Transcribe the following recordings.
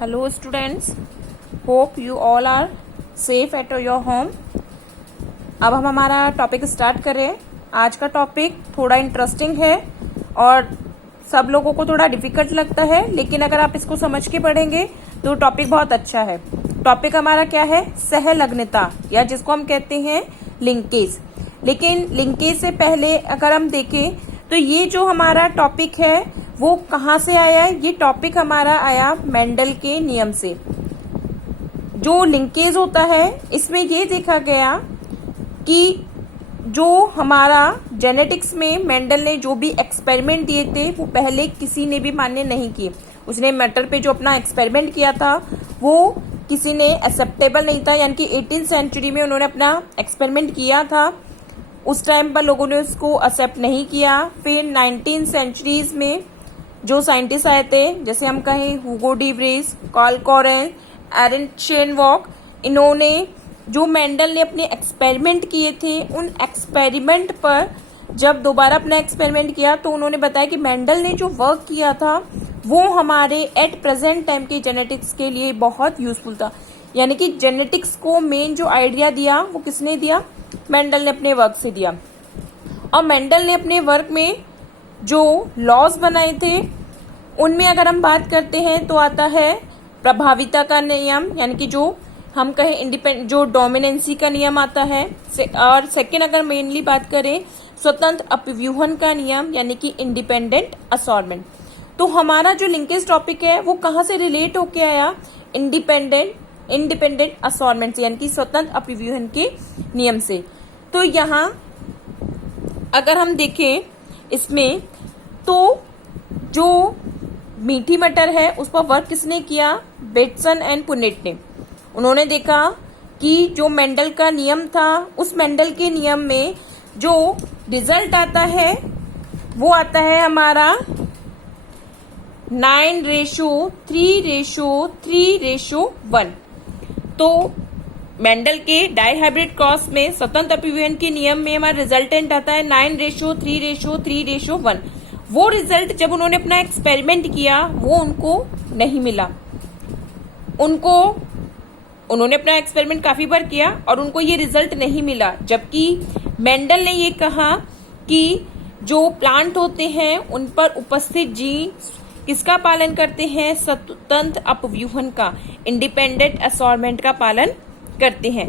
Hello students, hope you all are safe at your home. अब हम हमारा topic start करें. आज का टॉपिक थोड़ा इंटरेस्टिंग है और सब लोगों को थोड़ा डिफिकल्ट लगता है, लेकिन अगर आप इसको समझ के पढ़ेंगे तो टॉपिक बहुत अच्छा है. टॉपिक हमारा क्या है? सहलग्नता, या जिसको हम कहते हैं लिंकेज. लेकिन लिंकेज से पहले अगर हम देखें तो ये जो हमारा टॉपिक है वो कहाँ से आया है? ये टॉपिक हमारा आया मेंडल के नियम से. जो लिंकेज होता है इसमें ये देखा गया कि जो हमारा जेनेटिक्स में मेंडल ने जो भी एक्सपेरिमेंट दिए थे वो पहले किसी ने भी मान्य नहीं किए. उसने मैटर पे जो अपना एक्सपेरिमेंट किया था वो किसी ने एक्सेप्टेबल नहीं था, यानी कि 18th सेंचुरी में उन्होंने अपना एक्सपेरिमेंट किया था. उस टाइम पर लोगों ने उसको एक्सेप्ट नहीं किया. फिर 19th सेंचुरीज में जो साइंटिस्ट आए थे, जैसे हम कहें हुगो डी व्रीज, कार्ल कोरेन, एरन शेनवॉक, इन्होंने जो मेंडल ने अपने एक्सपेरिमेंट किए थे उन एक्सपेरिमेंट पर जब दोबारा अपना एक्सपेरिमेंट किया तो उन्होंने बताया कि मेंडल ने जो वर्क किया था वो हमारे एट प्रेजेंट टाइम के जेनेटिक्स के लिए बहुत यूजफुल था. यानी कि जेनेटिक्स को मेन जो आइडिया दिया वो किसने दिया? मेंडल ने अपने वर्क से दिया. और मेंडल ने अपने वर्क में जो लॉज बनाए थे उनमें अगर हम बात करते हैं तो आता है प्रभाविता का नियम, यानी कि जो हम कहें इंडिपेंडेंट, जो डोमिनेंसी का नियम आता है. और सेकेंड अगर मेनली बात करें स्वतंत्र अपव्यूहन का नियम, यानी कि इंडिपेंडेंट असॉर्टमेंट. तो हमारा जो लिंकेज टॉपिक है वो कहाँ से रिलेट होके आया? इंडिपेंडेंट असॉर्टमेंट से, यानी कि स्वतंत्र अपव्यूहन के नियम से. तो यहाँ अगर हम देखें इसमें तो जो मीठी मटर है उस पर वर्क किसने किया? बेटसन एंड पुनेट ने. उन्होंने देखा कि जो मेंडल का नियम था उस मेंडल के नियम में जो रिजल्ट आता है वो आता है हमारा 9:3:3:1. तो मेंडल के डाइहाइब्रिड क्रॉस में स्वतंत्र अपव्यूहन के नियम में हमारा रिजल्टेंट आता है 9:3:3:1. वो रिजल्ट जब उन्होंने अपना एक्सपेरिमेंट किया वो उनको नहीं मिला. उन्होंने अपना एक्सपेरिमेंट काफी बार किया और उनको ये रिजल्ट नहीं मिला. जबकि मेंडल ने ये कहा कि जो प्लांट होते हैं उन पर उपस्थित जीन किसका पालन करते हैं? स्वतंत्र अपव्यूहन का, इंडिपेंडेंट असॉर्टमेंट का पालन करते हैं.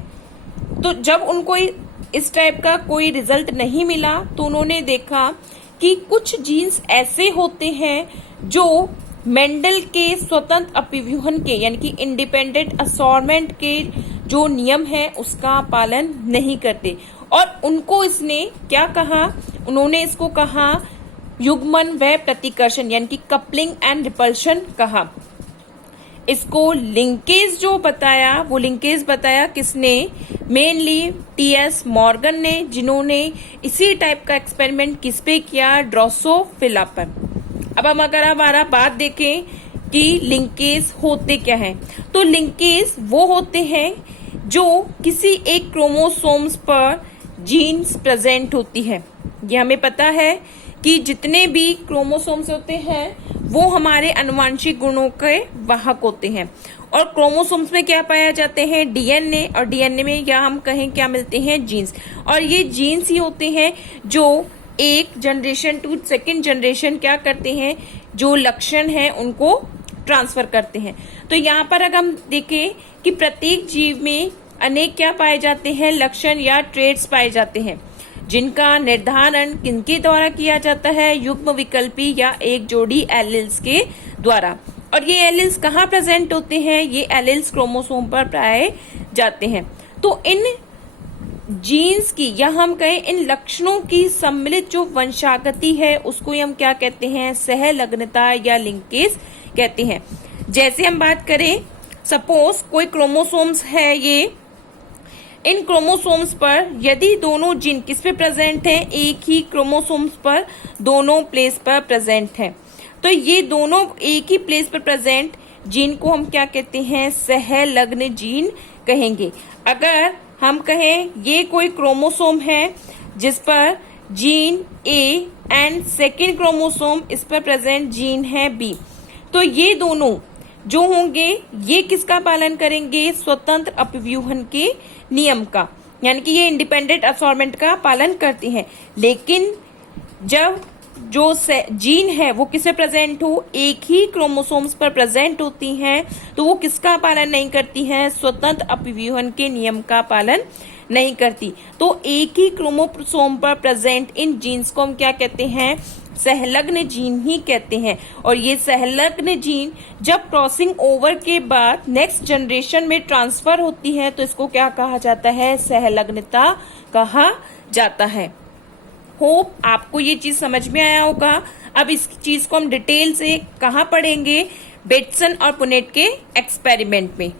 तो जब उनको इस टाइप का कोई रिजल्ट नहीं मिला तो उन्होंने देखा कि कुछ जीन्स ऐसे होते हैं जो मेंडल के स्वतंत्र अपव्यूहन के, यानी कि इंडिपेंडेंट असॉर्टमेंट के जो नियम है उसका पालन नहीं करते. और उनको इसने क्या कहा? उन्होंने इसको कहा युग्मन व प्रतिकर्षण, यानी कि कपलिंग एंड रिपल्शन कहा. इसको लिंकेज जो बताया वो लिंकेज बताया किसने? Mainly T.S.. मॉर्गन ने, जिन्होंने इसी टाइप का एक्सपेरिमेंट किस पे किया? ड्रोसोफिला पर. अब हम अगर हमारा बात देखें कि लिंकेज होते क्या हैं, तो लिंकेज वो होते हैं जो किसी एक क्रोमोसोम्स पर जीन्स प्रेजेंट होती है. ये हमें पता है कि जितने भी क्रोमोसोम्स होते हैं वो हमारे आनुवंशिक गुणों के वाहक होते हैं. और क्रोमोसोम्स में क्या पाया जाते हैं? डीएनए. और डीएनए में या हम कहें क्या मिलते हैं? जीन्स. और ये जीन्स ही होते हैं जो एक जनरेशन टू सेकेंड जनरेशन क्या करते हैं? जो लक्षण है उनको ट्रांसफर करते हैं. तो यहाँ पर अगर हम देखें कि प्रत्येक जीव में अनेक क्या पाए जाते हैं? लक्षण या ट्रेड्स पाए जाते हैं, जिनका निर्धारण किनके द्वारा किया जाता है? युग्म विकल्पी या एक जोड़ी एलिल्स के द्वारा. और ये एलिल्स कहाँ प्रेजेंट होते हैं? ये एलिल्स क्रोमोसोम पर पाए जाते हैं. तो इन जीन्स की या हम कहें इन लक्षणों की सम्मिलित जो वंशागति है उसको हम क्या कहते हैं? सहलग्नता या लिंकेज कहते हैं. जैसे हम बात करें, सपोज कोई क्रोमोसोम्स है, ये इन क्रोमोसोम्स पर यदि दोनों जीन किस पे प्रेजेंट हैं? एक ही क्रोमोसोम्स पर दोनों प्लेस पर प्रेजेंट हैं. तो ये दोनों एक ही प्लेस पर प्रेजेंट जीन को हम क्या कहते हैं? सहलग्न जीन कहेंगे. अगर हम कहें ये कोई क्रोमोसोम है जिस पर gene A and second chromosome इस पर प्रेजेंट जीन है बी, तो ये दोनों जो होंगे ये किसका पालन करेंगे, स्वतंत्र अपव्यूहन के नियम का, यानी कि ये इंडिपेंडेंट असॉर्टमेंट का पालन करती हैं। लेकिन जब जो जीन है वो किसे प्रेजेंट हो, एक ही क्रोमोसोम्स पर प्रेजेंट होती हैं, तो वो किसका पालन नहीं करती हैं, स्वतंत्र अपव्यूहन के नियम का पालन नहीं करती। तो एक ही क्रोमोसोम पर प्रेजेंट इन जीन्स को हम क्या कहते हैं, सहलग्न जीन ही कहते हैं। और ये सहलग्न जीन जब क्रॉसिंग ओवर के बाद नेक्स्ट जनरेशन में ट्रांसफर होती है तो इसको क्या कहा जाता है, सहलग्नता कहा जाता है। होप आपको ये चीज समझ में आया होगा। अब इस चीज को हम डिटेल से कहाँ पढ़ेंगे, बेटसन और पुनेट के एक्सपेरिमेंट में।